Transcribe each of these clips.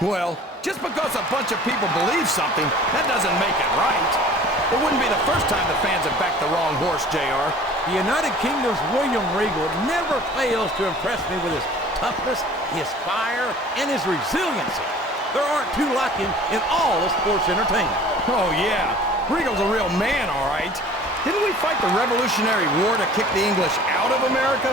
Well, just because a bunch of people believe something, that doesn't make it right. It wouldn't be the first time the fans have backed the wrong horse, JR. The United Kingdom's William Regal never fails to impress me with his toughness, his fire, and his resiliency. There aren't two like him in all of sports entertainment. Oh, yeah. Regal's a real man, all right. Didn't we fight the Revolutionary War to kick the English out of America?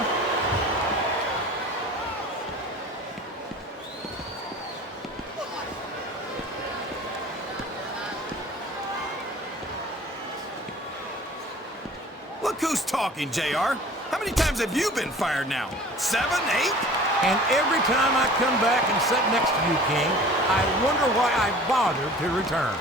Look who's talking, JR. How many times have you been fired now? 7, 8? And every time I come back and sit next to you, King, I wonder why I bothered to return.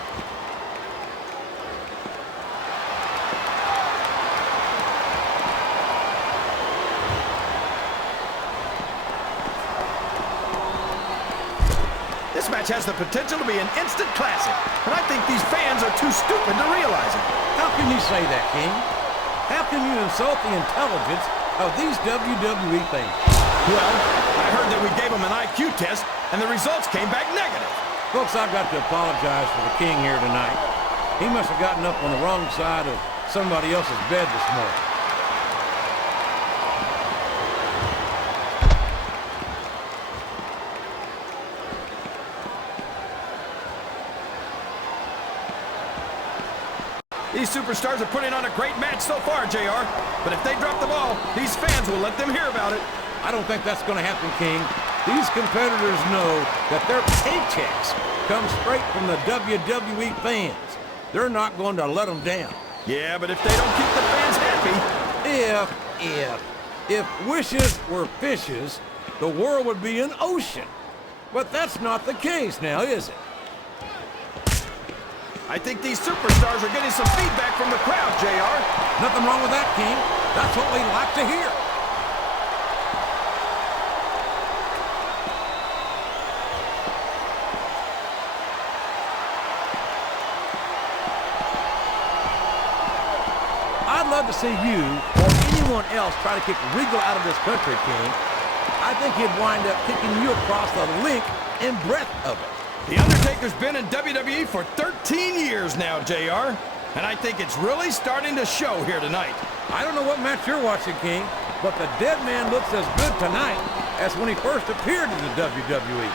This match has the potential to be an instant classic, but I think these fans are too stupid to realize it. How can you say that, King? How can you insult the intelligence of these WWE fans? Well, I heard that we gave them an IQ test, and the results came back negative. Folks, I've got to apologize for the King here tonight. He must have gotten up on the wrong side of somebody else's bed this morning. These superstars are putting on a great match so far, JR. But if they drop the ball, these fans will let them hear about it. I don't think that's going to happen, King. These competitors know that their paychecks come straight from the WWE fans. They're not going to let them down. Yeah, but if they don't keep the fans happy... If wishes were fishes, the world would be an ocean. But that's not the case now, is it? I think these superstars are getting some feedback from the crowd, JR. Nothing wrong with that, King. That's what we like to hear. I'd love to see you or anyone else try to kick Regal out of this country, King. I think he'd wind up kicking you across the length and breadth of it. The Undertaker's been in WWE for 13 years now, JR. And I think it's really starting to show here tonight. I don't know what match you're watching, King, but the dead man looks as good tonight as when he first appeared in the WWE.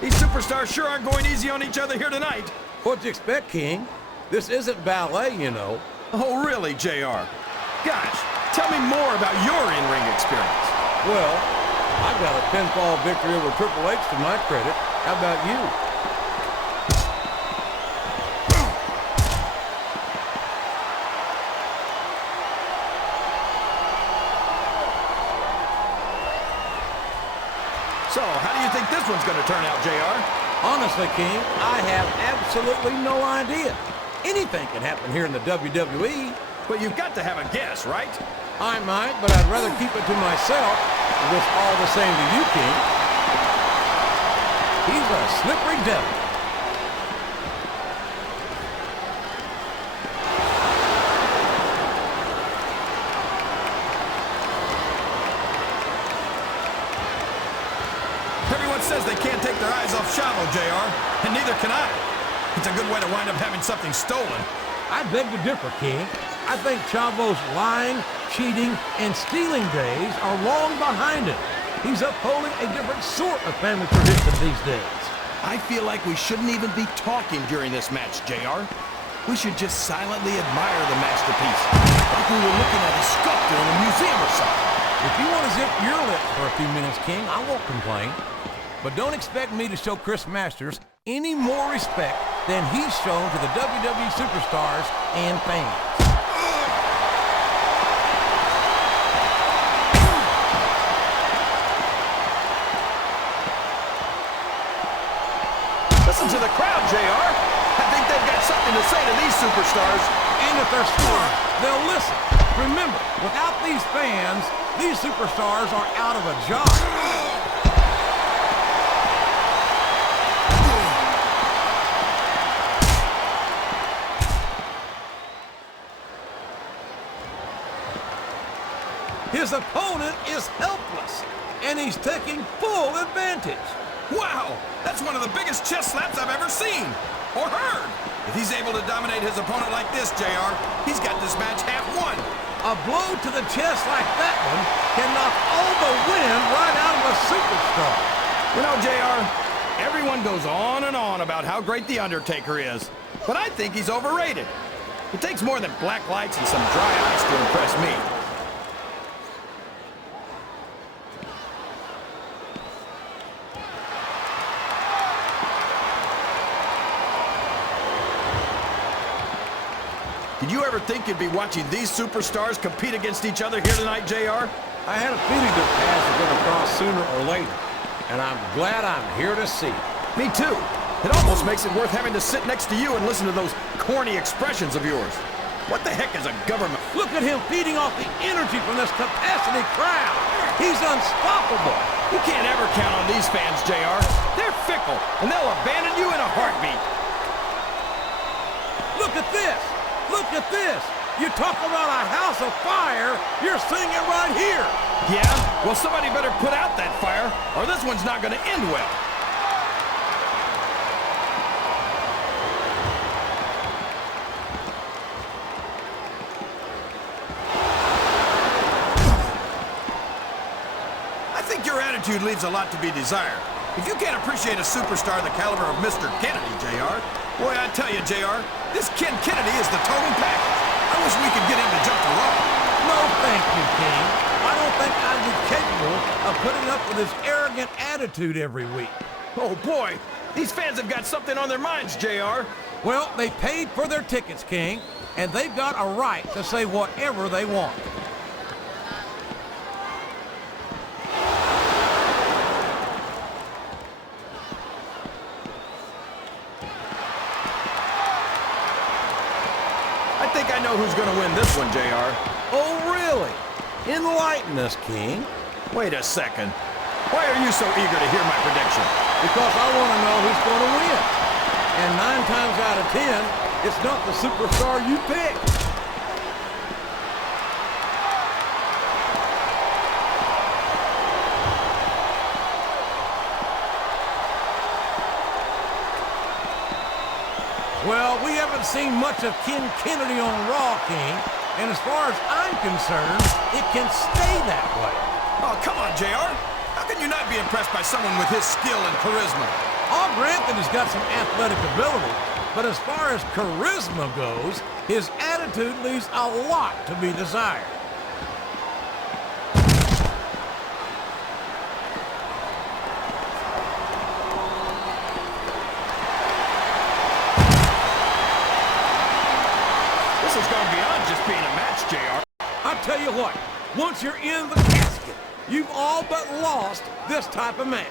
These superstars sure aren't going easy on each other here tonight. What'd you expect, King? This isn't ballet, you know. Oh, really, JR? Gosh, tell me more about your in-ring experience. Well, I've got a pinfall victory over Triple H to my credit. How about you? So, how do you think this one's going to turn out, JR? Honestly, King, I have absolutely no idea. Anything can happen here in the WWE. But you've got to have a guess, right? I might, but I'd rather keep it to myself if it's all the same to you, King. He's a slippery devil. Everyone says they can't take their eyes off Chavo, JR, and neither can I. It's a good way to wind up having something stolen. I beg to differ, King. I think Chavo's lying, cheating, and stealing days are long behind him. He's upholding a different sort of family tradition these days. I feel like we shouldn't even be talking during this match, JR. We should just silently admire the masterpiece, like we were looking at a sculpture in a museum or something. If you want to zip your lips for a few minutes, King, I won't complain. But don't expect me to show Chris Masters any more respect than he's shown to the WWE superstars and fans. Listen to the crowd, JR. I think they've got something to say to these superstars. And if they're smart, they'll listen. Remember, without these fans, these superstars are out of a job. His opponent is helpless, and he's taking full advantage. Wow, that's one of the biggest chest slaps I've ever seen or heard. If he's able to dominate his opponent like this, JR, he's got this match half won. A blow to the chest like that one can knock all the wind right out of a superstar. You know, JR, everyone goes on and on about how great The Undertaker is, but I think he's overrated. It takes more than black lights and some dry ice to impress me. Did you ever think you'd be watching these superstars compete against each other here tonight, JR? I had a feeling the paths were going to cross sooner or later, and I'm glad I'm here to see it. Me too. It almost makes it worth having to sit next to you and listen to those corny expressions of yours. What the heck is a government? Look at him feeding off the energy from this capacity crowd. He's unstoppable. You can't ever count on these fans, JR. They're fickle, and they'll abandon you in a heartbeat. Look at this. Look at this! You talk about a house of fire, you're seeing it right here! Yeah? Well, somebody better put out that fire, or this one's not gonna end well. I think your attitude leaves a lot to be desired. If you can't appreciate a superstar the caliber of Mr. Kennedy, JR, boy, I tell you, JR, this Ken Kennedy is the total package. I wish we could get him to jump the rope. No, thank you, King. I don't think I'd be capable of putting up with his arrogant attitude every week. Oh, boy. These fans have got something on their minds, JR. Well, they paid for their tickets, King, and they've got a right to say whatever they want. I think I know who's going to win this one, JR. Oh, really? Enlighten us, King. Wait a second. Why are you so eager to hear my prediction? Because I want to know who's going to win. And 9 times out of 10, it's not the superstar you pick. Well, we haven't seen much of Ken Kennedy on Raw, King, and as far as I'm concerned, it can stay that way. Oh, come on, JR. How can you not be impressed by someone with his skill and charisma? I'll grant that he's got some athletic ability, but as far as charisma goes, his attitude leaves a lot to be desired. This has gone beyond just being a match, JR. I'll tell you what, once you're in the casket, you've all but lost this type of match.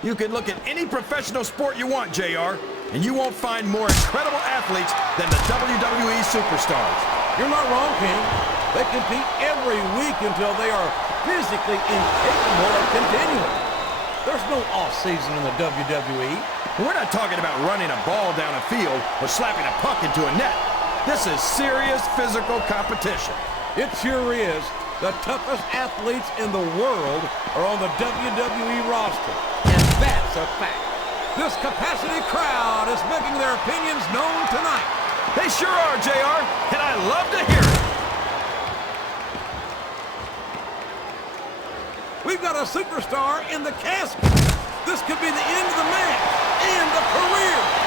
You can look at any professional sport you want, JR, and you won't find more incredible athletes than the WWE Superstars. You're not wrong, King. They compete every week until they are physically incapable of continuing. There's no off-season in the WWE. We're not talking about running a ball down a field or slapping a puck into a net. This is serious physical competition. It sure is. The toughest athletes in the world are on the WWE roster, and that's a fact. This capacity crowd is making their opinions known tonight. They sure are, JR, and I love to hear it. We've got a superstar in the casket. This could be the end of the match and the career.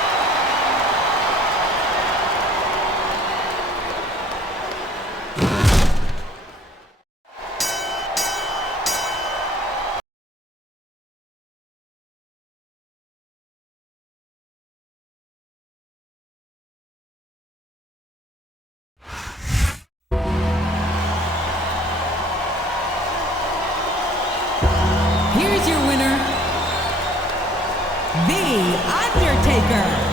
Here's your winner, The Undertaker.